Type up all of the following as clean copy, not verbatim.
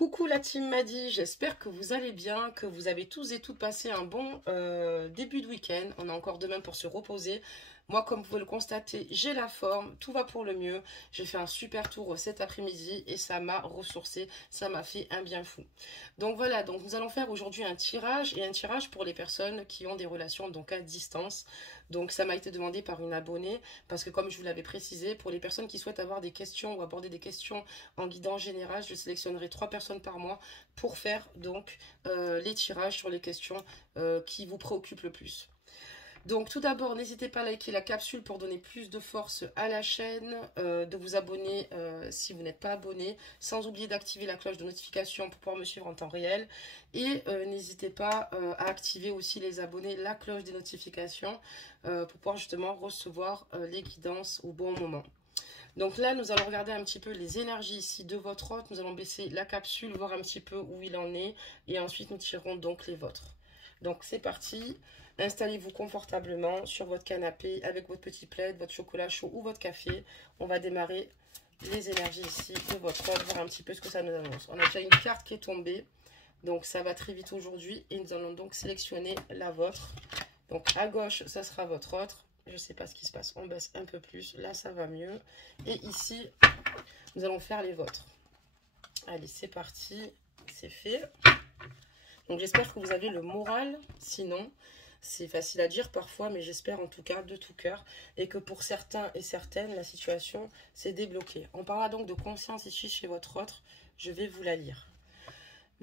Coucou la team Madi, j'espère que vous allez bien, que vous avez tous et toutes passé un bon début de week-end. On a encore demain pour se reposer. Moi, comme vous pouvez le constater, j'ai la forme, tout va pour le mieux. J'ai fait un super tour cet après-midi et ça m'a ressourcé, ça m'a fait un bien fou. Donc voilà, donc nous allons faire aujourd'hui un tirage et un tirage pour les personnes qui ont des relations donc à distance. Donc ça m'a été demandé par une abonnée parce que comme je vous l'avais précisé, pour les personnes qui souhaitent avoir des questions ou aborder des questions en guidance générale, je sélectionnerai 3 personnes par mois pour faire donc les tirages sur les questions qui vous préoccupent le plus. Donc tout d'abord, n'hésitez pas à liker la capsule pour donner plus de force à la chaîne, de vous abonner si vous n'êtes pas abonné, sans oublier d'activer la cloche de notification pour pouvoir me suivre en temps réel. Et n'hésitez pas à activer aussi les abonnés, la cloche des notifications pour pouvoir justement recevoir les guidances au bon moment. Donc là, nous allons regarder un petit peu les énergies ici de votre hôte. Nous allons baisser la capsule, voir un petit peu où il en est. Et ensuite, nous tirerons donc les vôtres. Donc c'est parti. Installez-vous confortablement sur votre canapé avec votre petit plaid, votre chocolat chaud ou votre café. On va démarrer les énergies ici de votre hôte, voir un petit peu ce que ça nous annonce. On a déjà une carte qui est tombée. Donc ça va très vite aujourd'hui. Et nous allons donc sélectionner la vôtre. Donc à gauche, ça sera votre autre. Je ne sais pas ce qui se passe. On baisse un peu plus. Là, ça va mieux. Et ici, nous allons faire les vôtres. Allez, c'est parti. C'est fait. Donc, j'espère que vous avez le moral. Sinon, c'est facile à dire parfois, mais j'espère en tout cas de tout cœur. Et que pour certains et certaines, la situation s'est débloquée. On parlera donc de conscience ici chez votre autre. Je vais vous la lire.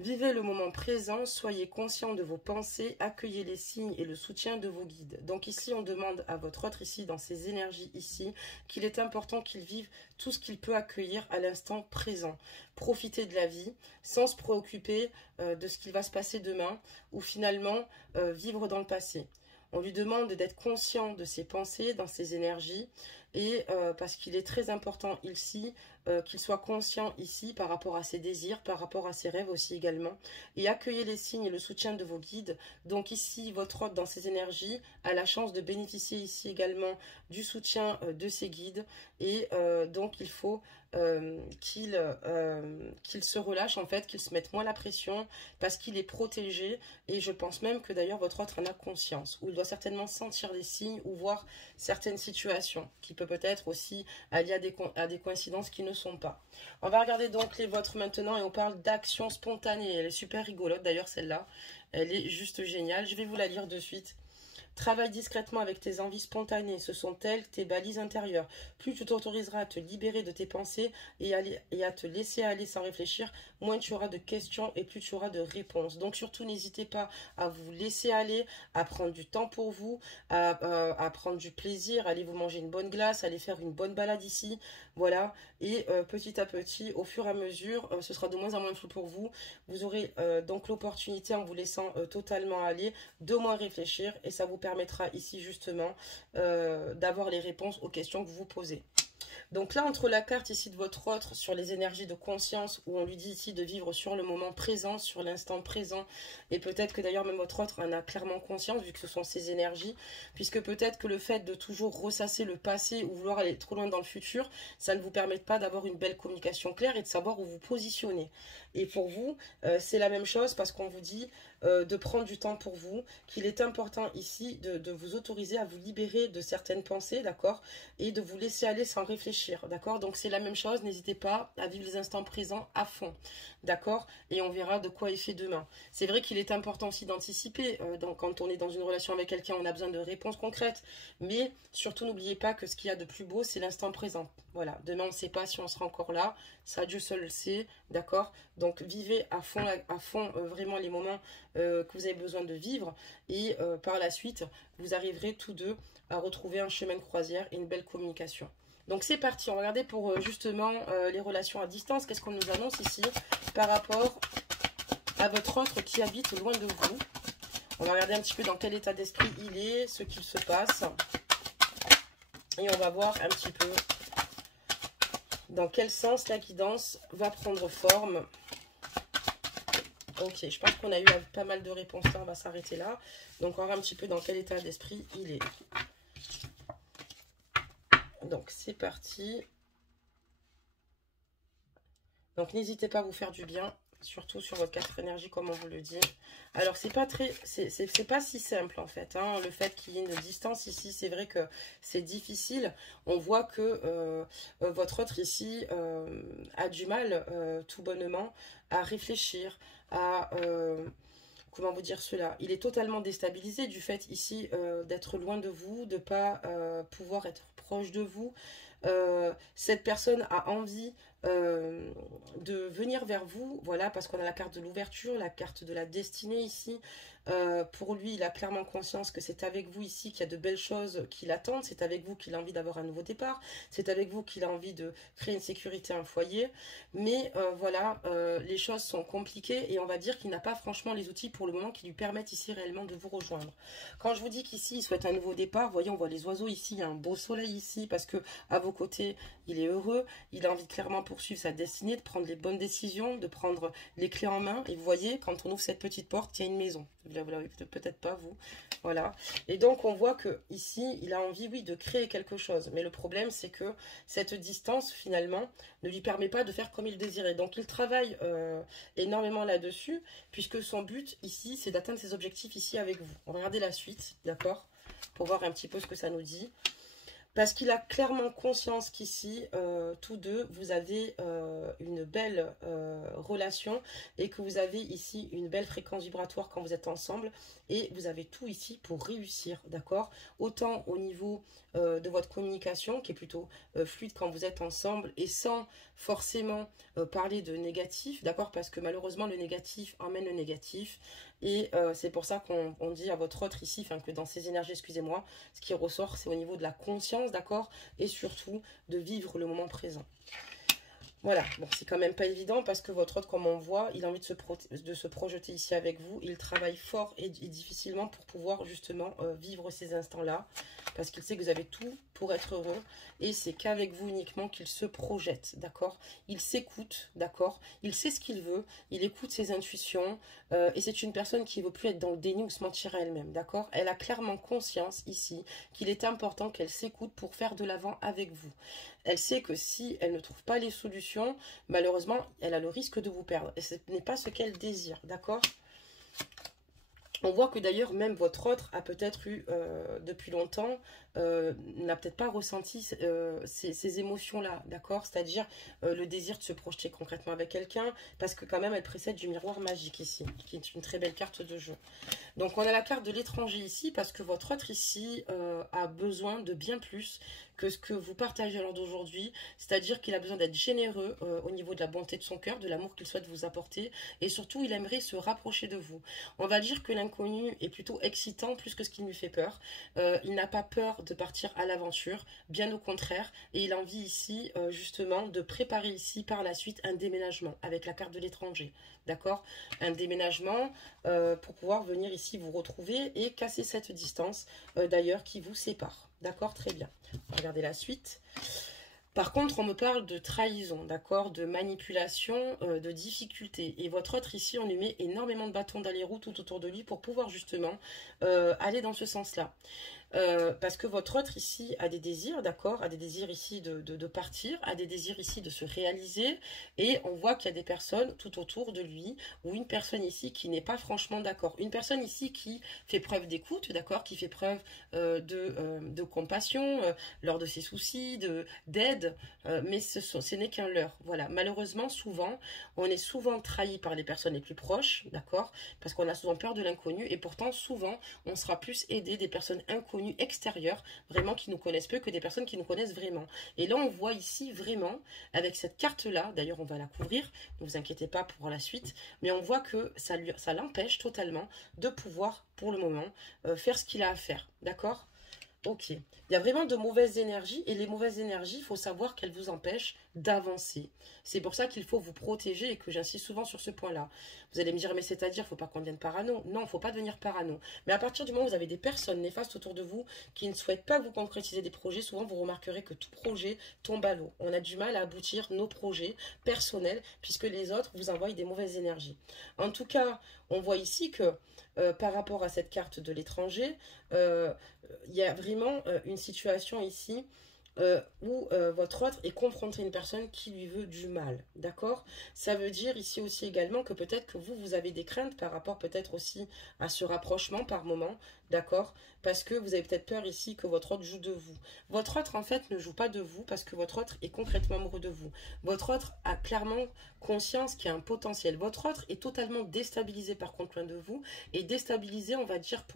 Vivez le moment présent, soyez conscient de vos pensées, accueillez les signes et le soutien de vos guides. Donc ici, on demande à votre autre ici, dans ses énergies ici, qu'il est important qu'il vive tout ce qu'il peut accueillir à l'instant présent. Profitez de la vie sans se préoccuper de ce qu'il va se passer demain ou finalement vivre dans le passé. On lui demande d'être conscient de ses pensées, dans ses énergies, et parce qu'il est très important ici qu'il soit conscient ici par rapport à ses désirs, par rapport à ses rêves aussi également, et accueillez les signes et le soutien de vos guides. Donc ici, votre hôte dans ses énergies a la chance de bénéficier ici également du soutien de ses guides, et donc il faut qu'il se relâche en fait, qu'il se mette moins la pression parce qu'il est protégé, et je pense même que d'ailleurs votre autre en a conscience, ou il doit certainement sentir les signes ou voir certaines situations qui peut-être aussi alliées à des coïncidences qui ne sont pas. On va regarder donc les vôtres maintenant et on parle d'action spontanée. Elle est super rigolote d'ailleurs celle-là, elle est juste géniale. Je vais vous la lire de suite. Travaille discrètement avec tes envies spontanées, ce sont elles tes balises intérieures. Plus tu t'autoriseras à te libérer de tes pensées et à te laisser aller sans réfléchir, moins tu auras de questions et plus tu auras de réponses. Donc surtout n'hésitez pas à vous laisser aller, à prendre du temps pour vous, à prendre du plaisir, à aller vous manger une bonne glace, à aller faire une bonne balade ici, voilà. Et petit à petit, au fur et à mesure, ce sera de moins en moins flou pour vous. Vous aurez donc l'opportunité, en vous laissant totalement aller, de moins réfléchir, et ça vous permettra ici justement d'avoir les réponses aux questions que vous vous posez. Donc là, entre la carte ici de votre autre sur les énergies de conscience, où on lui dit ici de vivre sur le moment présent, sur l'instant présent, et peut-être que d'ailleurs même votre autre en a clairement conscience, vu que ce sont ses énergies, puisque peut-être que le fait de toujours ressasser le passé ou vouloir aller trop loin dans le futur, ça ne vous permet pas d'avoir une belle communication claire et de savoir où vous positionnez. Et pour vous, c'est la même chose, parce qu'on vous dit de prendre du temps pour vous, qu'il est important ici de vous autoriser à vous libérer de certaines pensées, d'accord, et de vous laisser aller sans réfléchir, d'accord. Donc c'est la même chose, n'hésitez pas à vivre les instants présents à fond, d'accord, et on verra de quoi il fait demain. C'est vrai qu'il est important aussi d'anticiper, quand on est dans une relation avec quelqu'un, on a besoin de réponses concrètes, mais surtout n'oubliez pas que ce qu'il y a de plus beau, c'est l'instant présent. Voilà, demain on ne sait pas si on sera encore là, ça Dieu seul le sait, d'accord. Donc vivez à fond vraiment les moments que vous avez besoin de vivre, et par la suite vous arriverez tous deux à retrouver un chemin de croisière et une belle communication. Donc c'est parti, on va regarder pour justement les relations à distance. Qu'est-ce qu'on nous annonce ici par rapport à votre autre qui habite loin de vous. On va regarder un petit peu dans quel état d'esprit il est, ce qu'il se passe, et on va voir un petit peu dans quel sens la guidance va prendre forme. Ok, je pense qu'on a eu pas mal de réponses là, on va s'arrêter là. Donc on va voir un petit peu dans quel état d'esprit il est. Donc c'est parti. Donc n'hésitez pas à vous faire du bien surtout sur votre 4 énergie, comme on vous le dit. Alors, c'est pas si simple, en fait, hein. Le fait qu'il y ait une distance ici, c'est vrai que c'est difficile. On voit que votre autre ici a du mal, tout bonnement, à réfléchir, à... comment vous dire cela? Il est totalement déstabilisé du fait ici d'être loin de vous, de ne pas pouvoir être proche de vous. Cette personne a envie de venir vers vous, voilà, parce qu'on a la carte de l'ouverture, la carte de la destinée ici. Pour lui, il a clairement conscience que c'est avec vous ici qu'il y a de belles choses qui l'attendent, c'est avec vous qu'il a envie d'avoir un nouveau départ, c'est avec vous qu'il a envie de créer une sécurité, un foyer, mais voilà, les choses sont compliquées et on va dire qu'il n'a pas franchement les outils pour le moment qui lui permettent ici réellement de vous rejoindre. Quand je vous dis qu'ici, il souhaite un nouveau départ, vous voyez, on voit les oiseaux ici, il y a un beau soleil ici, parce que à vos côtés, il est heureux, il a envie de clairement poursuivre sa destinée, de prendre les bonnes décisions, de prendre les clés en main, et vous voyez, quand on ouvre cette petite porte, il y a une maison. Vous l'avez peut-être pas, vous. Voilà. Et donc, on voit que ici, il a envie, oui, de créer quelque chose. Mais le problème, c'est que cette distance, finalement, ne lui permet pas de faire comme il désirait. Donc, il travaille énormément là-dessus, puisque son but, ici, c'est d'atteindre ses objectifs ici avec vous. On va regarder la suite, d'accord? Pour voir un petit peu ce que ça nous dit. Parce qu'il a clairement conscience qu'ici, tous deux, vous avez une belle relation et que vous avez ici une belle fréquence vibratoire quand vous êtes ensemble. Et vous avez tout ici pour réussir, d'accord? Autant au niveau de votre communication, qui est plutôt fluide quand vous êtes ensemble et sans forcément parler de négatif, d'accord? Parce que malheureusement, le négatif emmène le négatif. Et c'est pour ça qu'on dit à votre autre ici, enfin que dans ces énergies, excusez-moi, ce qui ressort, c'est au niveau de la conscience, d'accord? Et surtout, de vivre le moment présent. Voilà, bon, c'est quand même pas évident parce que votre autre, comme on voit, il a envie de se projeter ici avec vous. Il travaille fort et difficilement pour pouvoir justement vivre ces instants-là parce qu'il sait que vous avez tout pour être heureux et c'est qu'avec vous uniquement qu'il se projette, d'accord? Il s'écoute, d'accord? Il sait ce qu'il veut, il écoute ses intuitions et c'est une personne qui ne veut plus être dans le déni ou se mentir à elle-même, d'accord? Elle a clairement conscience ici qu'il est important qu'elle s'écoute pour faire de l'avant avec vous. Elle sait que si elle ne trouve pas les solutions, malheureusement, elle a le risque de vous perdre. Et ce n'est pas ce qu'elle désire, d'accord? On voit que d'ailleurs, même votre autre a peut-être eu, depuis longtemps, n'a peut-être pas ressenti ces émotions-là, d'accord? C'est-à-dire le désir de se projeter concrètement avec quelqu'un, parce que quand même, elle précède du miroir magique ici, qui est une très belle carte de jeu. Donc, on a la carte de l'étranger ici, parce que votre autre ici a besoin de bien plus que ce que vous partagez à l'heure d'aujourd'hui, c'est-à-dire qu'il a besoin d'être généreux au niveau de la bonté de son cœur, de l'amour qu'il souhaite vous apporter, et surtout, il aimerait se rapprocher de vous. On va dire que l'inconnu est plutôt excitant plus que ce qui lui fait peur. Il n'a pas peur de partir à l'aventure, bien au contraire, et il a envie ici, justement, de préparer ici par la suite un déménagement avec la carte de l'étranger, d'accord? Un déménagement pour pouvoir venir ici vous retrouver et casser cette distance, d'ailleurs, qui vous sépare. D'accord, très bien. On va regarder la suite. Par contre, on me parle de trahison, d'accord, de manipulation, de difficulté. Et votre autre ici, on lui met énormément de bâtons dans les roues tout autour de lui pour pouvoir justement aller dans ce sens-là. Parce que votre autre ici a des désirs, d'accord, a des désirs ici de partir, a des désirs ici de se réaliser, et on voit qu'il y a des personnes tout autour de lui, ou une personne ici qui n'est pas franchement d'accord, une personne ici qui fait preuve d'écoute, d'accord, qui fait preuve de compassion lors de ses soucis, d'aide, mais ce n'est qu'un leurre, voilà. Malheureusement, souvent, on est souvent trahi par les personnes les plus proches, d'accord, parce qu'on a souvent peur de l'inconnu, et pourtant, souvent, on sera plus aidé des personnes inconnues extérieures, vraiment qui nous connaissent peu, que des personnes qui nous connaissent vraiment. Et là, on voit ici vraiment, avec cette carte-là, d'ailleurs, on va la couvrir, ne vous inquiétez pas pour la suite, mais on voit que ça l'empêche totalement de pouvoir, pour le moment, faire ce qu'il a à faire. D'accord ? Ok. Il y a vraiment de mauvaises énergies, et les mauvaises énergies, il faut savoir qu'elles vous empêchent d'avancer. C'est pour ça qu'il faut vous protéger et que j'insiste souvent sur ce point-là. Vous allez me dire, mais c'est-à-dire, il ne faut pas qu'on devienne parano. Non, il ne faut pas devenir parano. Mais à partir du moment où vous avez des personnes néfastes autour de vous qui ne souhaitent pas que vous concrétiser des projets, souvent vous remarquerez que tout projet tombe à l'eau. On a du mal à aboutir nos projets personnels puisque les autres vous envoient des mauvaises énergies. En tout cas, on voit ici que par rapport à cette carte de l'étranger, il y a vraiment une situation ici votre autre est confronté à une personne qui lui veut du mal, d'accord? Ça veut dire ici aussi également que peut-être que vous avez des craintes par rapport peut-être aussi à ce rapprochement par moment, d'accord? Parce que vous avez peut-être peur ici que votre autre joue de vous. Votre autre en fait ne joue pas de vous parce que votre autre est concrètement amoureux de vous. Votre autre a clairement conscience qu'il y a un potentiel. Votre autre est totalement déstabilisé par contre loin de vous et déstabilisé on va dire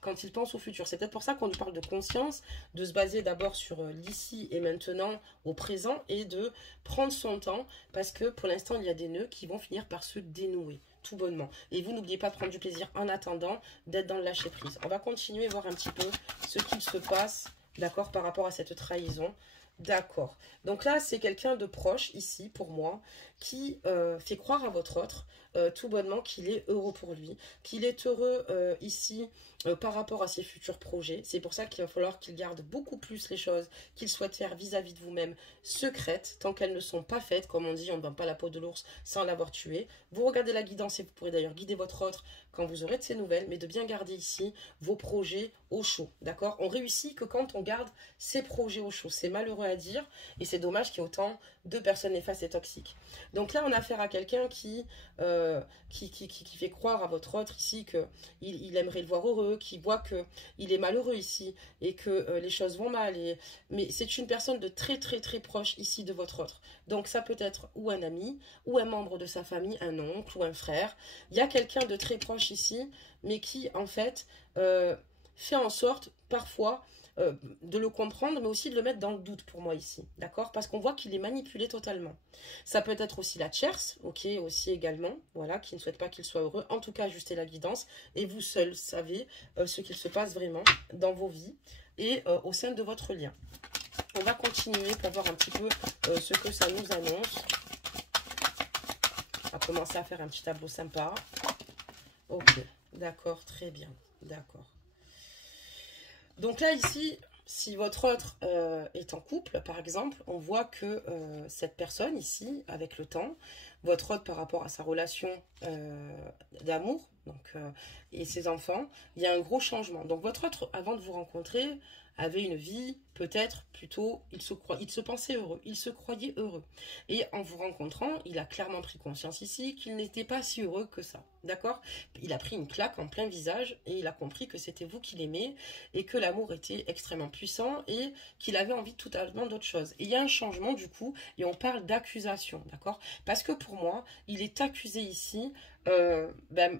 quand il pense au futur. C'est peut-être pour ça qu'on lui parle de conscience, de se baser d'abord sur l'ici et maintenant au présent et de prendre son temps parce que pour l'instant il y a des nœuds qui vont finir par se dénouer tout bonnement. Et vous n'oubliez pas de prendre du plaisir en attendant d'être dans le lâcher prise. On va continuer voir un petit peu ce qu'il se passe, d'accord, par rapport à cette trahison. D'accord. Donc là, c'est quelqu'un de proche, ici, pour moi, qui fait croire à votre autre, tout bonnement, qu'il est heureux pour lui, qu'il est heureux ici par rapport à ses futurs projets. C'est pour ça qu'il va falloir qu'il garde beaucoup plus les choses qu'il souhaite faire vis-à-vis de vous-même secrètes, tant qu'elles ne sont pas faites. Comme on dit, on ne vend pas la peau de l'ours sans l'avoir tué. Vous regardez la guidance et vous pourrez d'ailleurs guider votre autre quand vous aurez de ces nouvelles, mais de bien garder ici vos projets au chaud, d'accord? On réussit que quand on garde ses projets au chaud. C'est malheureux à dire et c'est dommage qu'il y ait autant de personnes néfastes et toxiques. Donc là, on a affaire à quelqu'un qui fait croire à votre autre ici qu'il aimerait le voir heureux, qui voit qu'il est malheureux ici et que les choses vont mal. Mais c'est une personne de très très très proche ici de votre autre. Donc ça peut être ou un ami, ou un membre de sa famille, un oncle ou un frère. Il y a quelqu'un de très proche ici, mais qui en fait fait en sorte parfois de le comprendre, mais aussi de le mettre dans le doute pour moi ici, d'accord? Parce qu'on voit qu'il est manipulé totalement. Ça peut être aussi la tierce, ok, aussi également, voilà, qui ne souhaite pas qu'il soit heureux. En tout cas, ajustez la guidance et vous seul savez ce qu'il se passe vraiment dans vos vies et au sein de votre lien. On va continuer pour voir un petit peu ce que ça nous annonce. On va commencer à faire un petit tableau sympa. Ok, d'accord, très bien, d'accord. Donc là, ici, si votre autre est en couple, par exemple, on voit que cette personne ici, avec le temps, votre autre par rapport à sa relation d'amour et ses enfants, il y a un gros changement. Donc votre autre, avant de vous rencontrer, avait une vie, peut-être plutôt, il se pensait heureux, il se croyait heureux. Et en vous rencontrant, il a clairement pris conscience ici qu'il n'était pas si heureux que ça, d'accord? Il a pris une claque en plein visage et il a compris que c'était vous qu'il aimait et que l'amour était extrêmement puissant et qu'il avait envie de totalement d'autre chose. Et il y a un changement du coup et on parle d'accusation, d'accord? Parce que pour moi, il est accusé ici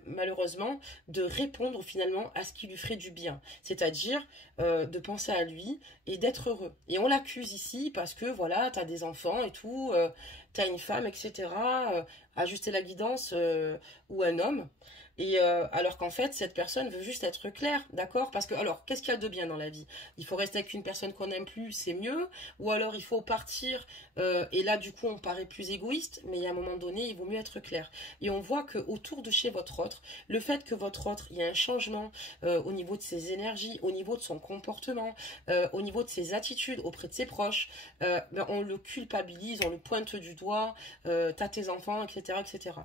malheureusement de répondre finalement à ce qui lui ferait du bien, c'est-à-dire de penser à lui et d'être heureux. Et on l'accuse ici parce que voilà, t'as des enfants et tout, t'as une femme, etc. Ajuster la guidance ou un homme. Et alors qu'en fait, cette personne veut juste être claire, d'accord? Parce que, alors, qu'est-ce qu'il y a de bien dans la vie? Il faut rester avec une personne qu'on n'aime plus, c'est mieux. Ou alors, il faut partir, et là, du coup, on paraît plus égoïste, mais à un moment donné, il vaut mieux être clair. Et on voit qu'autour de chez votre autre, le fait que votre autre, il y a un changement au niveau de ses énergies, au niveau de son comportement, au niveau de ses attitudes auprès de ses proches, on le culpabilise, on le pointe du doigt, t'as tes enfants, etc., etc.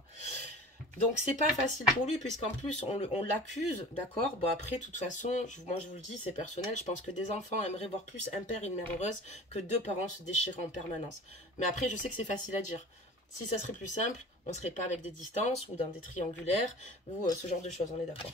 Donc c'est pas facile pour lui puisqu'en plus on l'accuse, d'accord? Bon après de toute façon, moi je vous le dis, c'est personnel, je pense que des enfants aimeraient voir plus un père et une mère heureuse que deux parents se déchirer en permanence. Mais après je sais que c'est facile à dire. Si ça serait plus simple, on serait pas avec des distances ou dans des triangulaires ou ce genre de choses, on est d'accord.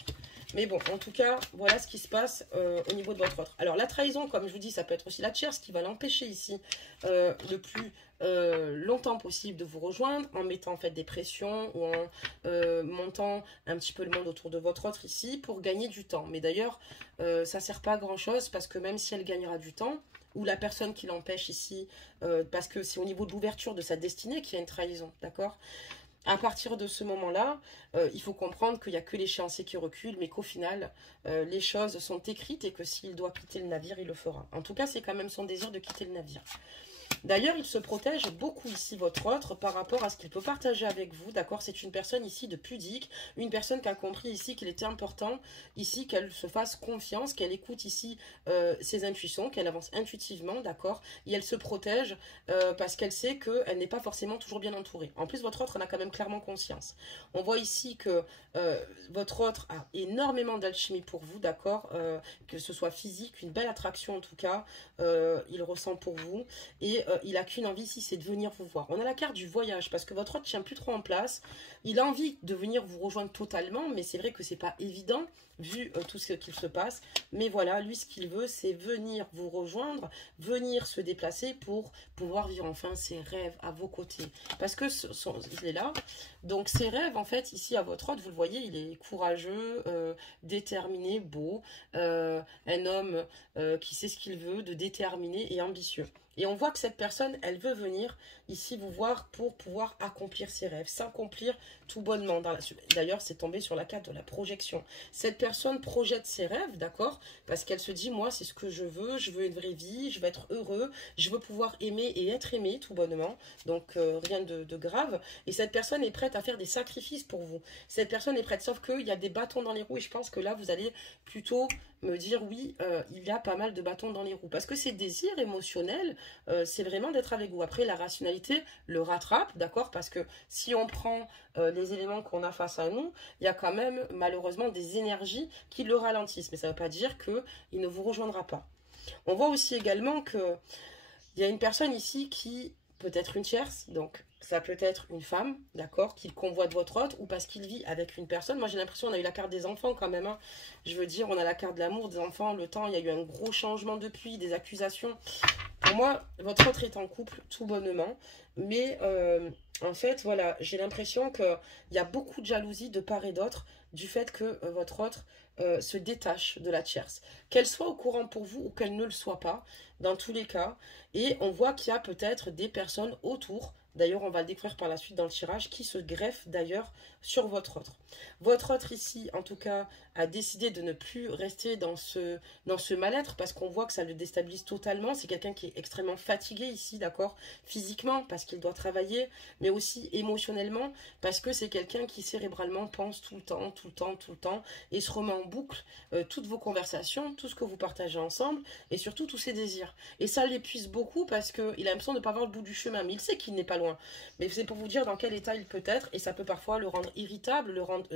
Mais bon, en tout cas, voilà ce qui se passe au niveau de votre autre. Alors la trahison, comme je vous dis, ça peut être aussi la tierce qui va l'empêcher ici le plus longtemps possible de vous rejoindre en mettant en fait des pressions ou en montant un petit peu le monde autour de votre autre ici pour gagner du temps. Mais d'ailleurs, ça sert pas à grand chose parce que même si elle gagnera du temps, ou la personne qui l'empêche ici, parce que c'est au niveau de l'ouverture de sa destinée qu'il y a une trahison, d'accord? À partir de ce moment-là, il faut comprendre qu'il n'y a que l'échéancier qui recule, mais qu'au final, les choses sont écrites et que s'il doit quitter le navire, il le fera. En tout cas, c'est quand même son désir de quitter le navire. D'ailleurs, il se protège beaucoup ici, votre autre, par rapport à ce qu'il peut partager avec vous, d'accord? C'est une personne ici de pudique, une personne qui a compris ici qu'il était important, ici, qu'elle se fasse confiance, qu'elle écoute ici ses intuitions, qu'elle avance intuitivement, d'accord? Et elle se protège parce qu'elle sait qu'elle n'est pas forcément toujours bien entourée. En plus, votre autre en a quand même clairement conscience. On voit ici que votre autre a énormément d'alchimie pour vous, d'accord? Que ce soit physique, une belle attraction en tout cas, il ressent pour vous. Et il a qu'une envie ici, c'est de venir vous voir. On a la carte du voyage, parce que votre autre ne tient plus trop en place. Il a envie de venir vous rejoindre totalement, mais c'est vrai que c'est pas évident, vu tout ce qu'il se passe. Mais voilà, lui, ce qu'il veut, c'est venir vous rejoindre, venir se déplacer pour pouvoir vivre enfin ses rêves à vos côtés. Parce que il est là. Donc ses rêves, en fait, ici à votre autre, vous le voyez, il est courageux, déterminé, beau. Un homme qui sait ce qu'il veut, de déterminé et ambitieux. Et on voit que cette personne, elle veut venir ici vous voir pour pouvoir accomplir ses rêves, s'accomplir tout bonnement. D'ailleurs, c'est tombé sur la carte de la projection. Cette personne projette ses rêves, d'accord? Parce qu'elle se dit, moi, c'est ce que je veux une vraie vie, je veux être heureux, je veux pouvoir aimer et être aimé tout bonnement. Donc, rien de grave. Et cette personne est prête à faire des sacrifices pour vous. Cette personne est prête, sauf qu'il y a des bâtons dans les roues et je pense que là, vous allez plutôt me dire, oui, il y a pas mal de bâtons dans les roues. Parce que ces désirs émotionnels, c'est vraiment d'être avec vous. Après, la rationalité le rattrape, d'accord? Parce que si on prend les éléments qu'on a face à nous, il y a quand même malheureusement des énergies qui le ralentissent. Mais ça ne veut pas dire qu'il ne vous rejoindra pas. On voit aussi également qu'il y a une personne ici qui peut être une tierce, donc ça peut être une femme, d'accord, qu'il convoite votre autre, ou parce qu'il vit avec une personne. Moi j'ai l'impression qu'on a eu la carte des enfants quand même, hein. Je veux dire, on a la carte de l'amour des enfants, le temps, il y a eu un gros changement depuis, des accusations. Pour moi, votre autre est en couple tout bonnement, mais en fait, voilà, j'ai l'impression qu'il y a beaucoup de jalousie de part et d'autre du fait que votre autre se détache de la tierce. Qu'elle soit au courant pour vous ou qu'elle ne le soit pas, dans tous les cas. Et on voit qu'il y a peut-être des personnes autour, d'ailleurs on va le découvrir par la suite dans le tirage, qui se greffent d'ailleurs sur votre autre. Votre autre ici, en tout cas, a décidé de ne plus rester dans ce mal-être parce qu'on voit que ça le déstabilise totalement. C'est quelqu'un qui est extrêmement fatigué ici, d'accord, physiquement parce qu'il doit travailler, mais aussi émotionnellement parce que c'est quelqu'un qui cérébralement pense tout le temps et se remet en boucle toutes vos conversations, tout ce que vous partagez ensemble et surtout tous ses désirs. Et ça l'épuise beaucoup parce qu'il a l'impression de ne pas voir le bout du chemin, mais il sait qu'il n'est pas loin. Mais c'est pour vous dire dans quel état il peut être et ça peut parfois le rendre irritable, le rendre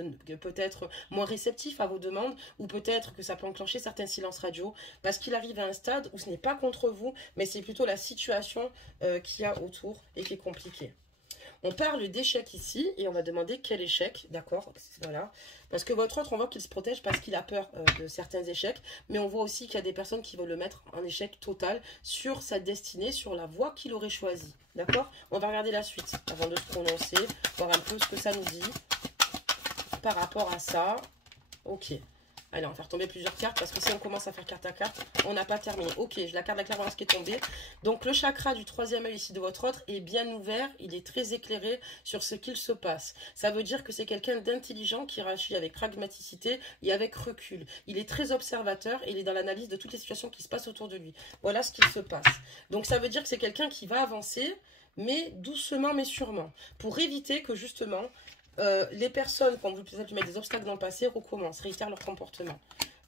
peut-être moins réceptif à vos demandes ou peut-être que ça peut enclencher certains silences radio parce qu'il arrive à un stade où ce n'est pas contre vous, mais c'est plutôt la situation qu'il y a autour et qui est compliquée. On parle d'échec ici et on va demander quel échec, d'accord? Voilà. Parce que votre autre, on voit qu'il se protège parce qu'il a peur de certains échecs, mais on voit aussi qu'il y a des personnes qui veulent le mettre en échec total sur sa destinée, sur la voie qu'il aurait choisie. D'accord? On va regarder la suite avant de se prononcer, voir un peu ce que ça nous dit par rapport à ça. Ok. Allez, on va faire tomber plusieurs cartes parce que si on commence à faire carte à carte, on n'a pas terminé. Ok, j'ai la carte de la clairvoyance qui est tombée. Donc, le chakra du troisième œil ici de votre autre est bien ouvert. Il est très éclairé sur ce qu'il se passe. Ça veut dire que c'est quelqu'un d'intelligent qui réagit avec pragmaticité et avec recul. Il est très observateur et il est dans l'analyse de toutes les situations qui se passent autour de lui. Voilà ce qu'il se passe. Donc, ça veut dire que c'est quelqu'un qui va avancer, mais doucement, mais sûrement. Pour éviter que, justement... les personnes, quand vous peut-être mettre des obstacles dans le passé, recommencent, réitèrent leur comportement.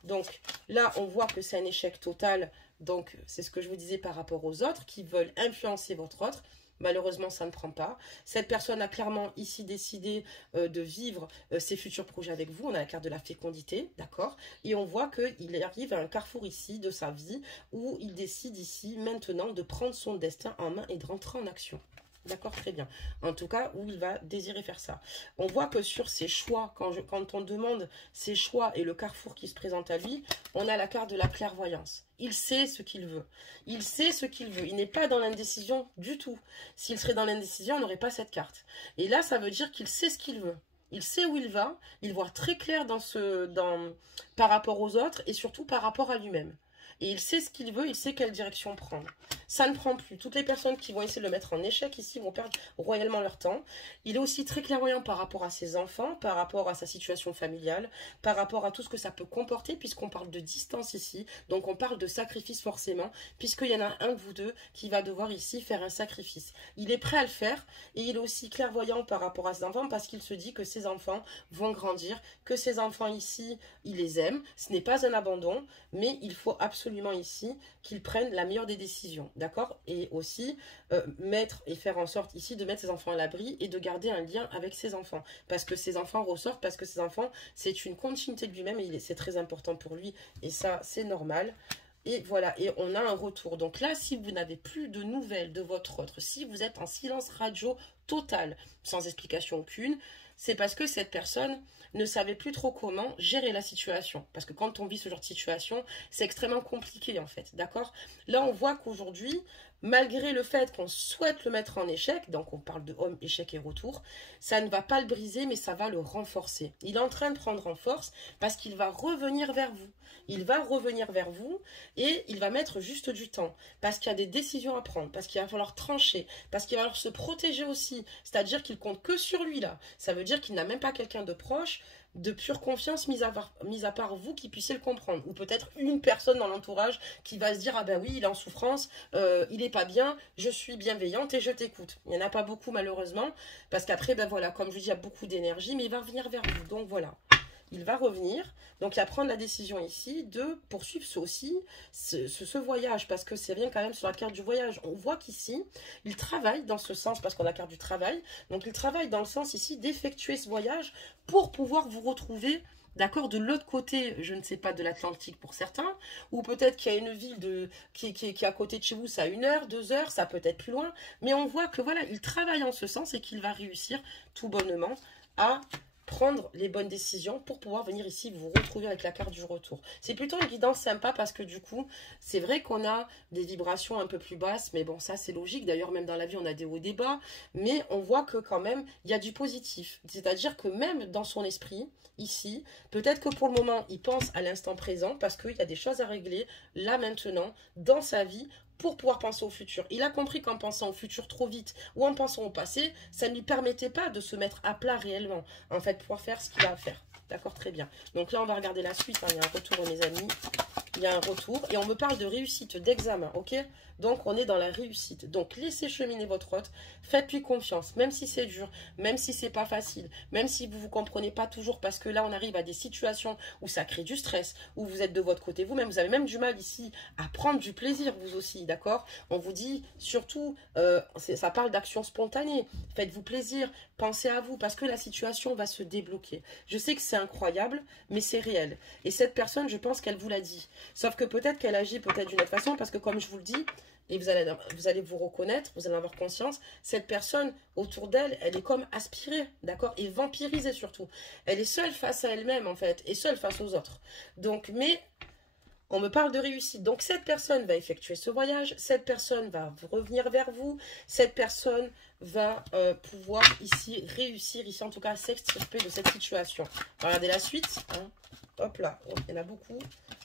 Donc là, on voit que c'est un échec total. Donc c'est ce que je vous disais par rapport aux autres qui veulent influencer votre autre. Malheureusement, ça ne prend pas. Cette personne a clairement ici décidé de vivre ses futurs projets avec vous. On a la carte de la fécondité, d'accord? Et on voit qu'il arrive à un carrefour ici de sa vie où il décide ici maintenant de prendre son destin en main et de rentrer en action. D'accord, très bien. En tout cas, où il va désirer faire ça. On voit que sur ses choix, quand on demande ses choix et le carrefour qui se présente à lui, on a la carte de la clairvoyance. Il sait ce qu'il veut. Il sait ce qu'il veut. Il n'est pas dans l'indécision du tout. S'il serait dans l'indécision, on n'aurait pas cette carte. Et là, ça veut dire qu'il sait ce qu'il veut. Il sait où il va. Il voit très clair par rapport aux autres et surtout par rapport à lui-même. Et il sait ce qu'il veut, il sait quelle direction prendre. Ça ne prend plus. Toutes les personnes qui vont essayer de le mettre en échec ici vont perdre royalement leur temps. Il est aussi très clairvoyant par rapport à ses enfants, par rapport à sa situation familiale, par rapport à tout ce que ça peut comporter, puisqu'on parle de distance ici. Donc on parle de sacrifice forcément, puisqu'il y en a un de vous deux qui va devoir ici faire un sacrifice. Il est prêt à le faire et il est aussi clairvoyant par rapport à ses enfants parce qu'il se dit que ses enfants vont grandir, que ses enfants ici, il les aime. Ce n'est pas un abandon, mais il faut absolument ici qu'ils prennent la meilleure des décisions, d'accord? Et aussi mettre et faire en sorte ici de mettre ses enfants à l'abri et de garder un lien avec ses enfants, parce que ses enfants ressortent, parce que ses enfants, c'est une continuité de lui-même et c'est très important pour lui, et ça, c'est normal. Et voilà, et on a un retour. Donc là, si vous n'avez plus de nouvelles de votre autre, si vous êtes en silence radio total, sans explication aucune, c'est parce que cette personne ne savait plus trop comment gérer la situation. Parce que quand on vit ce genre de situation, c'est extrêmement compliqué en fait, d'accord? Là, on voit qu'aujourd'hui, malgré le fait qu'on souhaite le mettre en échec, donc on parle de homme, échec et retour, ça ne va pas le briser, mais ça va le renforcer. Il est en train de prendre en force parce qu'il va revenir vers vous. Il va revenir vers vous et il va mettre juste du temps. Parce qu'il y a des décisions à prendre, parce qu'il va falloir trancher, parce qu'il va falloir se protéger aussi. C'est-à-dire qu'il compte que sur lui là. Ça veut dire qu'il n'a même pas quelqu'un de proche, de pure confiance, mis à part vous qui puissiez le comprendre. Ou peut-être une personne dans l'entourage qui va se dire, ah ben oui, il est en souffrance, il est pas bien, je suis bienveillante et je t'écoute. Il n'y en a pas beaucoup malheureusement, parce qu'après, ben voilà, comme je vous dis, il y a beaucoup d'énergie, mais il va revenir vers vous. Donc voilà. Il va revenir, donc il va prendre la décision ici de poursuivre ce voyage, parce que c'est rien quand même sur la carte du voyage. On voit qu'ici, il travaille dans ce sens, parce qu'on a la carte du travail, donc il travaille dans le sens ici d'effectuer ce voyage pour pouvoir vous retrouver, d'accord, de l'autre côté, je ne sais pas, de l'Atlantique pour certains, ou peut-être qu'il y a une ville qui est à côté de chez vous, ça a 1 heure, 2 heures, ça peut être plus loin, mais on voit que voilà, il travaille en ce sens et qu'il va réussir tout bonnement à prendre les bonnes décisions pour pouvoir venir ici vous retrouver avec la carte du retour. C'est plutôt une guidance sympa parce que du coup, c'est vrai qu'on a des vibrations un peu plus basses, mais bon, ça c'est logique. D'ailleurs, même dans la vie, on a des hauts et des bas, mais on voit que quand même, il y a du positif. C'est-à-dire que même dans son esprit, ici, peut-être que pour le moment, il pense à l'instant présent parce qu'il y a des choses à régler là maintenant, dans sa vie, pour pouvoir penser au futur. Il a compris qu'en pensant au futur trop vite ou en pensant au passé, ça ne lui permettait pas de se mettre à plat réellement, en fait, pouvoir faire ce qu'il a à faire. D'accord, très bien. Donc là, on va regarder la suite. Hein. Il y a un retour, mes amis. Il y a un retour. Et on me parle de réussite, d'examen, ok? Donc, on est dans la réussite. Donc, laissez cheminer votre hôte. Faites-lui confiance, même si c'est dur, même si c'est pas facile, même si vous ne vous comprenez pas toujours, parce que là, on arrive à des situations où ça crée du stress, où vous êtes de votre côté vous-même. Vous avez même du mal ici à prendre du plaisir, vous aussi, d'accord? On vous dit, surtout, ça parle d'action spontanée. Faites-vous plaisir, pensez à vous, parce que la situation va se débloquer. Je sais que c'est incroyable, mais c'est réel. Et cette personne, je pense qu'elle vous l'a dit. Sauf que peut-être qu'elle agit peut-être d'une autre façon, parce que comme je vous le dis, et vous allez vous reconnaître, vous allez avoir conscience, cette personne autour d'elle, elle est comme aspirée, d'accord? Et vampirisée surtout. Elle est seule face à elle-même, en fait, et seule face aux autres. Donc, mais on me parle de réussite. Donc, cette personne va effectuer ce voyage, cette personne va revenir vers vous, cette personne va pouvoir ici réussir, ici en tout cas, s'extirper de cette situation. Regardez la suite, hein. Hop là, il y en a beaucoup.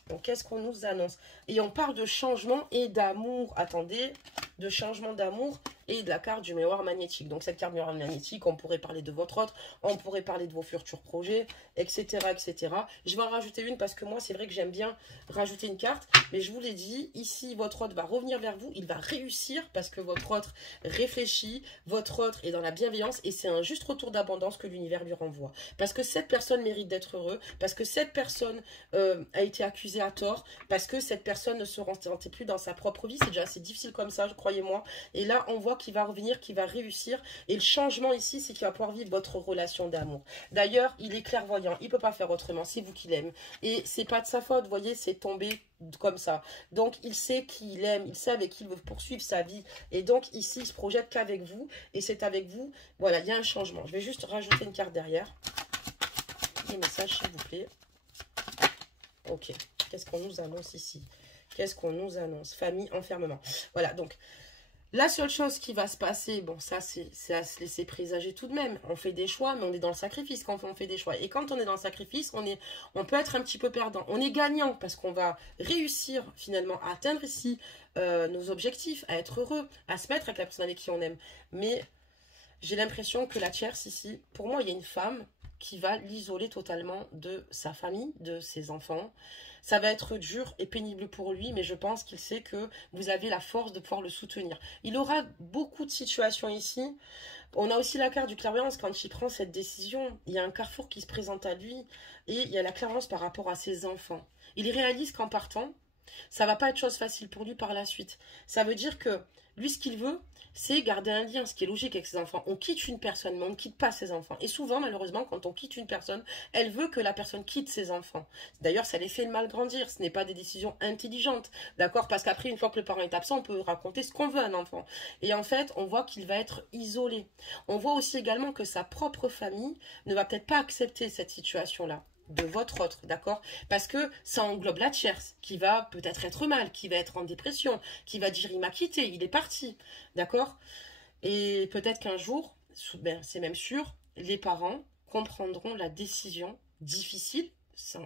Donc, qu'est-ce qu'on nous annonce? Et on parle de changement et d'amour. Attendez, de changement d'amour et de la carte du miroir magnétique. Donc, cette carte miroir magnétique, on pourrait parler de votre autre, on pourrait parler de vos futurs projets, etc., etc. Je vais en rajouter une parce que moi, c'est vrai que j'aime bien rajouter une carte. Mais je vous l'ai dit, ici, votre autre va revenir vers vous. Il va réussir parce que votre autre réfléchit, votre autre est dans la bienveillance et c'est un juste retour d'abondance que l'univers lui renvoie. Parce que cette personne mérite d'être heureux, parce que cette personne a été accusée à tort, parce que cette personne ne se sentait plus dans sa propre vie. C'est déjà assez difficile comme ça, croyez-moi. Et là, on voit qu'il va revenir, qu'il va réussir. Et le changement ici, c'est qu'il va pouvoir vivre votre relation d'amour. D'ailleurs, il est clairvoyant, il ne peut pas faire autrement, c'est vous qui l'aimez. Et c'est pas de sa faute, vous voyez, c'est tombé comme ça. Donc, il sait qui il aime, il sait avec qui il veut poursuivre sa vie. Et donc, ici, il se projette qu'avec vous. Et c'est avec vous, voilà, il y a un changement. Je vais juste rajouter une carte derrière. Les messages, s'il vous plaît. Ok, qu'est-ce qu'on nous annonce ici? Qu'est-ce qu'on nous annonce? Famille, enfermement. Voilà, donc, La seule chose qui va se passer, bon ça c'est à se laisser présager tout de même. On fait des choix, mais on est dans le sacrifice quand on fait des choix. Et quand on est dans le sacrifice, on peut être un petit peu perdant. On est gagnant parce qu'on va réussir finalement à atteindre ici nos objectifs, à être heureux, à se mettre avec la personne avec qui on aime. Mais j'ai l'impression que la tierce ici, pour moi il y a une femme qui va l'isoler totalement de sa famille, de ses enfants. Ça va être dur et pénible pour lui, mais je pense qu'il sait que vous avez la force de pouvoir le soutenir. Il aura beaucoup de situations ici. On a aussi la carte du clairvoyance quand il prend cette décision. Il y a un carrefour qui se présente à lui et il y a la clairvoyance par rapport à ses enfants. Il réalise qu'en partant, ça va pas être chose facile pour lui par la suite. Ça veut dire que lui, ce qu'il veut, c'est garder un lien, ce qui est logique avec ses enfants. On quitte une personne, mais on ne quitte pas ses enfants. Et souvent, malheureusement, quand on quitte une personne, elle veut que la personne quitte ses enfants. D'ailleurs, ça les fait mal grandir. Ce n'est pas des décisions intelligentes, d'accord? Parce qu'après, une fois que le parent est absent, on peut raconter ce qu'on veut à un enfant. Et en fait, on voit qu'il va être isolé. On voit aussi également que sa propre famille ne va peut-être pas accepter cette situation-là de votre autre, d'accord? Parce que ça englobe la tierce, qui va peut-être être mal, qui va être en dépression, qui va dire il m'a quitté, il est parti, d'accord? Et peut-être qu'un jour, ben, c'est même sûr, les parents comprendront la décision difficile,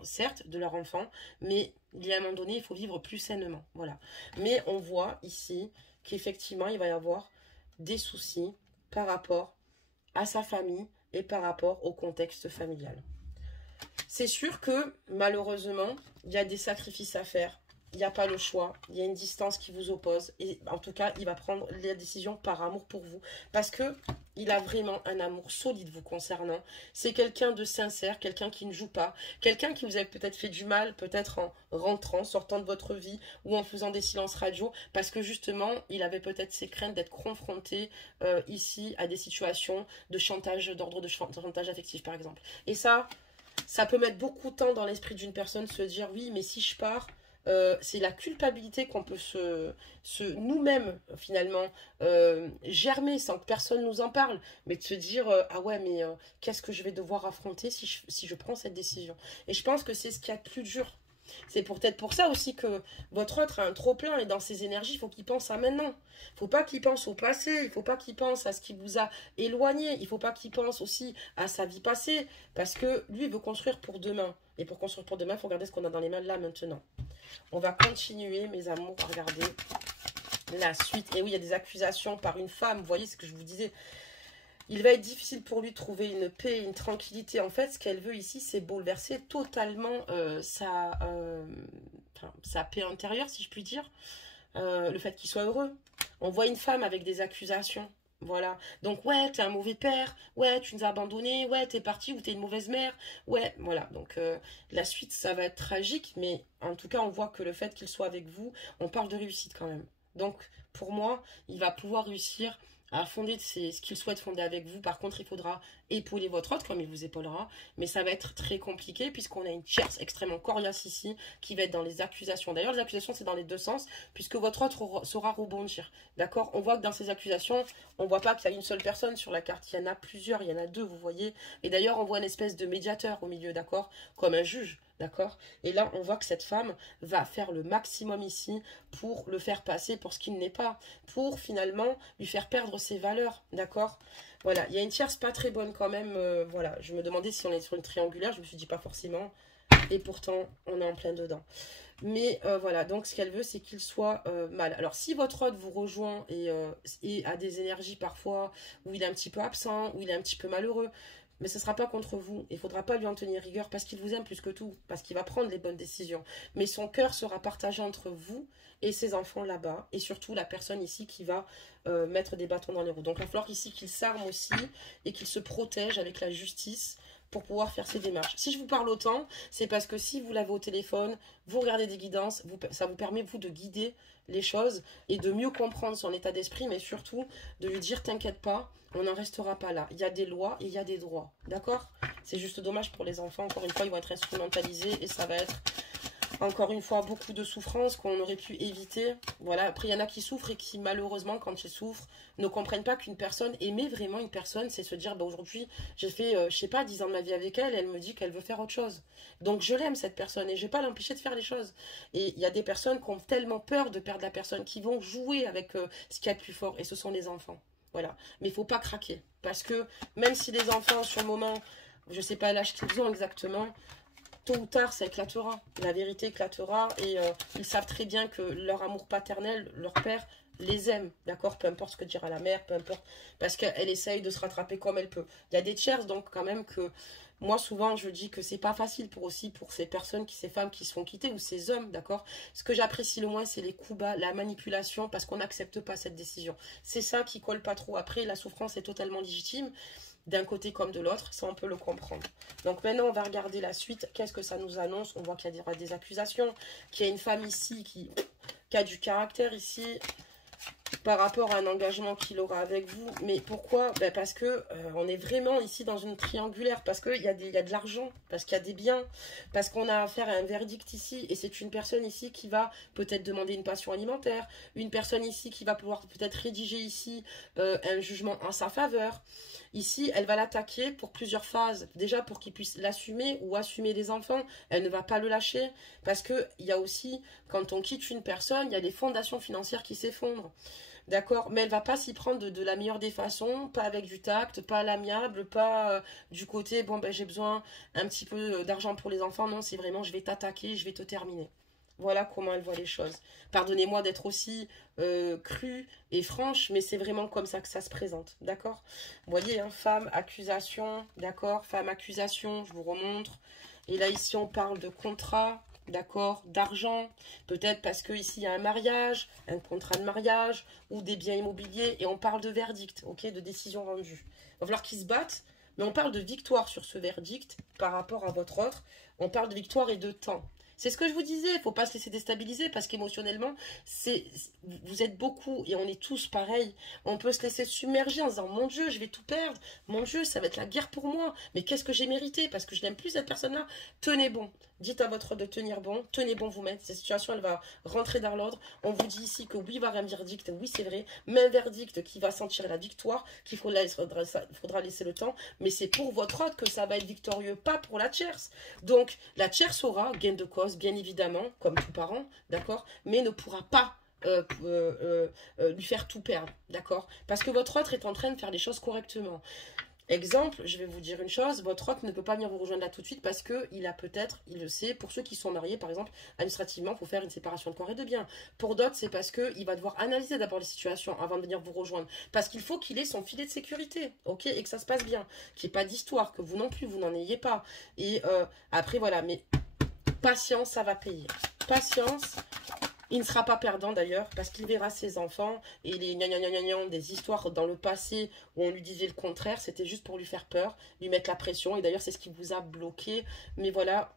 certes, de leur enfant, mais il y a un moment donné, il faut vivre plus sainement, voilà. Mais on voit ici qu'effectivement, il va y avoir des soucis par rapport à sa famille et par rapport au contexte familial. C'est sûr que, malheureusement, il y a des sacrifices à faire. Il n'y a pas le choix. Il y a une distance qui vous oppose. Et en tout cas, il va prendre la décision par amour pour vous. Parce que il a vraiment un amour solide vous concernant. C'est quelqu'un de sincère, quelqu'un qui ne joue pas. Quelqu'un qui vous a peut-être fait du mal, peut-être en rentrant, sortant de votre vie ou en faisant des silences radio. Parce que justement, il avait peut-être ses craintes d'être confronté ici à des situations de chantage, d'ordre de chantage affectif, par exemple. Et ça peut mettre beaucoup de temps dans l'esprit d'une personne se dire oui, mais si je pars, c'est la culpabilité qu'on peut nous-mêmes finalement germer sans que personne nous en parle, mais de se dire ah ouais, mais qu'est-ce que je vais devoir affronter si je prends cette décision. Et je pense que c'est ce qu'il y a de plus dur. C'est peut-être pour ça aussi que votre autre a un trop-plein et dans ses énergies, il faut qu'il pense à maintenant. Il ne faut pas qu'il pense au passé, il ne faut pas qu'il pense à ce qui vous a éloigné, il ne faut pas qu'il pense aussi à sa vie passée, parce que lui, il veut construire pour demain. Et pour construire pour demain, il faut regarder ce qu'on a dans les mains là maintenant. On va continuer, mes amours, à regarder la suite. Et oui, il y a des accusations par une femme, vous voyez ce que je vous disais. Il va être difficile pour lui de trouver une paix, une tranquillité. En fait, ce qu'elle veut ici, c'est bouleverser totalement sa paix intérieure, si je puis dire. Le fait qu'il soit heureux. On voit une femme avec des accusations. Voilà. Donc, ouais, t'es un mauvais père. Ouais, tu nous as abandonnés. Ouais, t'es parti ou t'es une mauvaise mère. Ouais, voilà. Donc, la suite, ça va être tragique. Mais en tout cas, on voit que le fait qu'il soit avec vous, on parle de réussite quand même. Donc, pour moi, il va pouvoir réussir à fonder ce qu'il souhaite fonder avec vous. Par contre, il faudra épauler votre autre comme il vous épaulera, mais ça va être très compliqué puisqu'on a une tierce extrêmement coriace ici qui va être dans les accusations. D'ailleurs, les accusations, c'est dans les deux sens puisque votre autre saura rebondir. D'accord? On voit que dans ces accusations, on voit pas qu'il y a une seule personne sur la carte. Il y en a plusieurs, il y en a deux, vous voyez. Et d'ailleurs, on voit une espèce de médiateur au milieu, d'accord? Comme un juge. D'accord? Et là, on voit que cette femme va faire le maximum ici pour le faire passer pour ce qu'il n'est pas, pour finalement lui faire perdre ses valeurs, d'accord? Voilà, il y a une tierce pas très bonne quand même, voilà, je me demandais si on est sur une triangulaire, je me suis dit pas forcément, et pourtant, on est en plein dedans. Mais voilà, donc ce qu'elle veut, c'est qu'il soit mal. Alors, si votre hôte vous rejoint et a des énergies parfois où il est un petit peu absent, où il est un petit peu malheureux, mais ce ne sera pas contre vous. Il ne faudra pas lui en tenir rigueur parce qu'il vous aime plus que tout, parce qu'il va prendre les bonnes décisions. Mais son cœur sera partagé entre vous et ses enfants là-bas, et surtout la personne ici qui va mettre des bâtons dans les roues. Donc il va falloir ici qu'il s'arme aussi et qu'il se protège avec la justice pour pouvoir faire ses démarches. Si je vous parle autant, c'est parce que si vous l'avez au téléphone, vous regardez des guidances, ça vous permet, vous, de guider les choses et de mieux comprendre son état d'esprit, mais surtout de lui dire, t'inquiète pas, on n'en restera pas là. Il y a des lois et il y a des droits, d'accord? C'est juste dommage pour les enfants, encore une fois, ils vont être instrumentalisés et ça va être Encore une fois, beaucoup de souffrances qu'on aurait pu éviter. Voilà. Après, il y en a qui souffrent et qui, malheureusement, quand ils souffrent, ne comprennent pas qu'une personne, aimer vraiment une personne, c'est se dire, bah, aujourd'hui, j'ai fait, je sais pas, 10 ans de ma vie avec elle, et elle me dit qu'elle veut faire autre chose. Donc, je l'aime, cette personne, et je vais pas l'empêcher de faire les choses. Et il y a des personnes qui ont tellement peur de perdre la personne, qui vont jouer avec ce qu'il y a de plus fort, et ce sont les enfants. Voilà. Mais il faut pas craquer. Parce que, même si les enfants, sur le moment, je sais pas l'âge qu'ils ont exactement, tôt ou tard, ça éclatera. La vérité éclatera et ils savent très bien que leur amour paternel, leur père, les aime, d'accord? Peu importe ce que dira la mère, peu importe. Parce qu'elle essaye de se rattraper comme elle peut. Il y a des tiers, donc quand même que... Moi, souvent, je dis que c'est pas facile pour aussi pour ces personnes, ces femmes qui se font quitter ou ces hommes, d'accord? Ce que j'apprécie le moins, c'est les coups bas, la manipulation, parce qu'on n'accepte pas cette décision. C'est ça qui colle pas trop. Après, la souffrance est totalement légitime, d'un côté comme de l'autre, ça on peut le comprendre. Donc maintenant on va regarder la suite, qu'est-ce que ça nous annonce? On voit qu'il y a des accusations, qu'il y a une femme ici qui a du caractère ici, par rapport à un engagement qu'il aura avec vous. Mais pourquoi? Ben parce que on est vraiment ici dans une triangulaire, parce qu'il y a de l'argent, parce qu'il y a des biens, parce qu'on a affaire à un verdict ici, et c'est une personne ici qui va peut-être demander une pension alimentaire, une personne ici qui va pouvoir peut-être rédiger ici un jugement en sa faveur. Ici, elle va l'attaquer pour plusieurs phases. Déjà, pour qu'il puisse l'assumer ou assumer les enfants. Elle ne va pas le lâcher. Parce qu'il y a aussi, quand on quitte une personne, il y a des fondations financières qui s'effondrent. D'accord? Mais elle va pas s'y prendre de la meilleure des façons, pas avec du tact, pas à l'amiable, pas du côté, bon, ben j'ai besoin un petit peu d'argent pour les enfants. Non, c'est vraiment, je vais t'attaquer, je vais te terminer. Voilà comment elle voit les choses. Pardonnez-moi d'être aussi crue et franche, mais c'est vraiment comme ça que ça se présente, d'accord? Vous voyez, hein, femme, accusation, d'accord? Femme, accusation, je vous remontre. Et là, ici, on parle de contrat, d'accord? D'argent, peut-être parce que ici il y a un mariage, un contrat de mariage, ou des biens immobiliers, et on parle de verdict, ok? De décision rendue. Il va falloir qu'ils se battent, mais on parle de victoire sur ce verdict par rapport à votre autre. On parle de victoire et de temps. C'est ce que je vous disais, il ne faut pas se laisser déstabiliser parce qu'émotionnellement, vous êtes beaucoup et on est tous pareils. On peut se laisser submerger en se disant, mon Dieu, je vais tout perdre. Mon Dieu, ça va être la guerre pour moi. Mais qu'est-ce que j'ai mérité? Parce que je n'aime plus cette personne-là. Tenez bon. Dites à votre de tenir bon. Tenez bon vous-même. Cette situation, elle va rentrer dans l'ordre. On vous dit ici que oui, il va y avoir un verdict. Oui, c'est vrai. Mais un verdict qui va sentir la victoire, qu'il faudra laisser le temps. Mais c'est pour votre autre que ça va être victorieux, pas pour la tierce. Donc, la tierce aura gain de cause, bien évidemment, comme tout parent, d'accord, mais ne pourra pas lui faire tout perdre, d'accord, parce que votre autre est en train de faire les choses correctement. Exemple, je vais vous dire une chose, votre autre ne peut pas venir vous rejoindre là tout de suite parce qu'il a peut-être, il le sait, pour ceux qui sont mariés par exemple, administrativement, il faut faire une séparation de corps et de biens. Pour d'autres, c'est parce qu'il va devoir analyser d'abord les situations avant de venir vous rejoindre. Parce qu'il faut qu'il ait son filet de sécurité, ok, et que ça se passe bien, qu'il n'y ait pas d'histoire, que vous non plus, vous n'en ayez pas. Et après, voilà, mais patience, ça va payer. Patience. Il ne sera pas perdant d'ailleurs, parce qu'il verra ses enfants et les gna des histoires dans le passé où on lui disait le contraire, c'était juste pour lui faire peur, lui mettre la pression. Et d'ailleurs, c'est ce qui vous a bloqué. Mais voilà,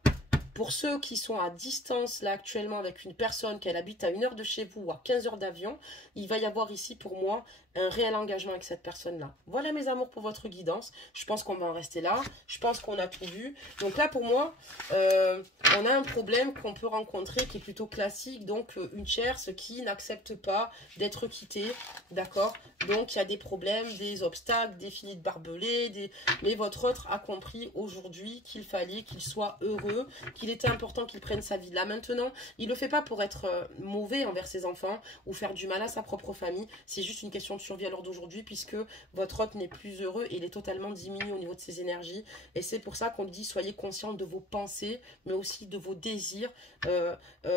pour ceux qui sont à distance là actuellement avec une personne qu'elle habite à 1 heure de chez vous ou à 15 heures d'avion, il va y avoir ici pour moi un réel engagement avec cette personne-là. Voilà mes amours pour votre guidance. Je pense qu'on va en rester là. Je pense qu'on a tout vu. Donc là pour moi, on a un problème qu'on peut rencontrer qui est plutôt classique. Donc une tierce qui n'accepte pas d'être quittée. D'accord? Donc il y a des problèmes, des obstacles, des filets de barbelés. Mais votre autre a compris aujourd'hui qu'il fallait qu'il soit heureux, qu'il était important qu'il prenne sa vie là maintenant. Il ne le fait pas pour être mauvais envers ses enfants ou faire du mal à sa propre famille. C'est juste une question de survie à l'heure d'aujourd'hui puisque votre hôte n'est plus heureux et il est totalement diminué au niveau de ses énergies. Et c'est pour ça qu'on dit soyez conscient de vos pensées, mais aussi de vos désirs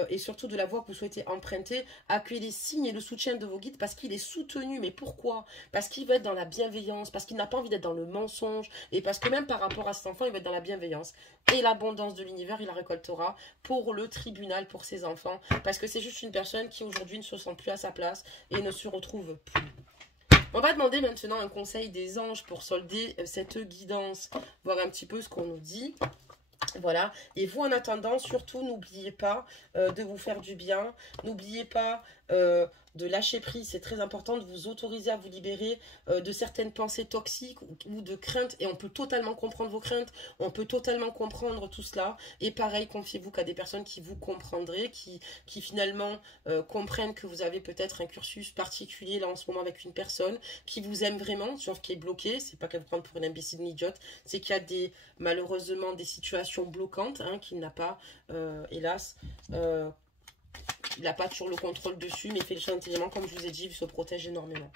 et surtout de la voie que vous souhaitez emprunter. Accueillez les signes et le soutien de vos guides parce qu'il est soutenu. Mais pourquoi? Parce qu'il va être dans la bienveillance, parce qu'il n'a pas envie d'être dans le mensonge et parce que même par rapport à cet enfant, il va être dans la bienveillance. Et l'abondance de l'univers, il la récoltera pour le tribunal, pour ses enfants. Parce que c'est juste une personne qui aujourd'hui ne se sent plus à sa place et ne se retrouve plus. On va demander maintenant un conseil des anges pour solder cette guidance, voir un petit peu ce qu'on nous dit. Voilà, et vous en attendant, surtout n'oubliez pas de vous faire du bien, n'oubliez pas de lâcher prise. C'est très important de vous autoriser à vous libérer de certaines pensées toxiques ou de craintes. Et on peut totalement comprendre vos craintes, on peut totalement comprendre tout cela. Et pareil, confiez-vous qu'à des personnes qui vous comprendraient, qui finalement comprennent que vous avez peut-être un cursus particulier là en ce moment avec une personne qui vous aime vraiment, sauf qui est bloquée. C'est pas qu'elle vous prenne pour une imbécile, une idiote, c'est qu'il y a malheureusement des situations bloquantes qu'il n'a pas, hélas. Il n'a pas toujours le contrôle dessus, mais il fait les choses intelligemment, comme je vous ai dit, il se protège énormément.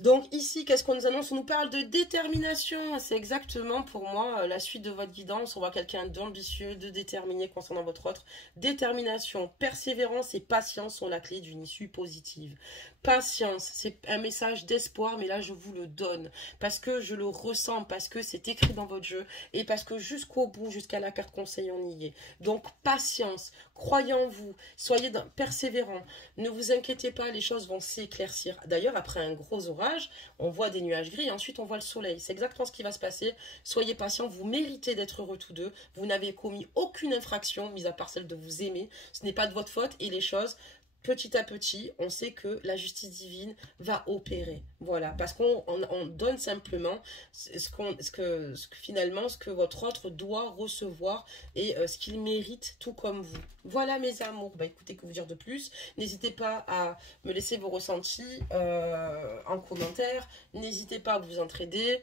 Donc ici, qu'est-ce qu'on nous annonce? On nous parle de détermination. C'est exactement pour moi la suite de votre guidance. On voit quelqu'un d'ambitieux, de déterminé concernant votre autre. Détermination, persévérance et patience sont la clé d'une issue positive. Patience, c'est un message d'espoir, mais là je vous le donne. Parce que je le ressens, parce que c'est écrit dans votre jeu et parce que jusqu'au bout, jusqu'à la carte conseil, on y est. Donc patience, croyez en vous, soyez persévérants. Ne vous inquiétez pas, les choses vont s'éclaircir. D'ailleurs, après un gros orage, on voit des nuages gris et ensuite on voit le soleil. C'est exactement ce qui va se passer. Soyez patients, vous méritez d'être heureux tous deux. Vous n'avez commis aucune infraction, mis à part celle de vous aimer. Ce n'est pas de votre faute et les choses, petit à petit, on sait que la justice divine va opérer. Voilà, parce qu'on donne simplement finalement ce que votre autre doit recevoir et ce qu'il mérite, tout comme vous. Voilà mes amours. Bah écoutez, que vous dire de plus? N'hésitez pas à me laisser vos ressentis en commentaire. N'hésitez pas à vous entraider.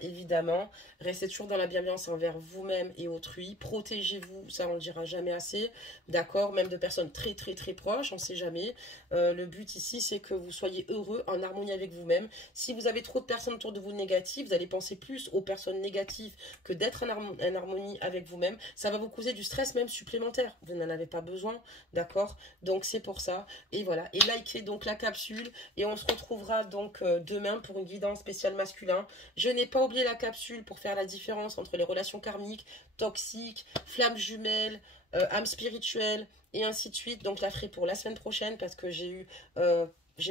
Évidemment, restez toujours dans la bienveillance envers vous-même et autrui, protégez-vous, ça on le dira jamais assez, d'accord, même de personnes très très très proches, on sait jamais. Le but ici c'est que vous soyez heureux, en harmonie avec vous-même. Si vous avez trop de personnes autour de vous négatives, vous allez penser plus aux personnes négatives que d'être en harmonie avec vous-même. Ça va vous causer du stress même supplémentaire, vous n'en avez pas besoin, d'accord, donc c'est pour ça. Et voilà, et likez donc la capsule et on se retrouvera donc demain pour une guidance spéciale masculin. Je n'ai pas oublié la capsule pour faire la différence entre les relations karmiques, toxiques, flammes jumelles, âmes spirituelles et ainsi de suite. Donc je la ferai pour la semaine prochaine parce que j'ai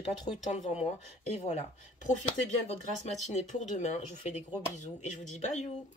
pas trop eu de temps devant moi. Et voilà. Profitez bien de votre grasse matinée pour demain. Je vous fais des gros bisous et je vous dis bye you.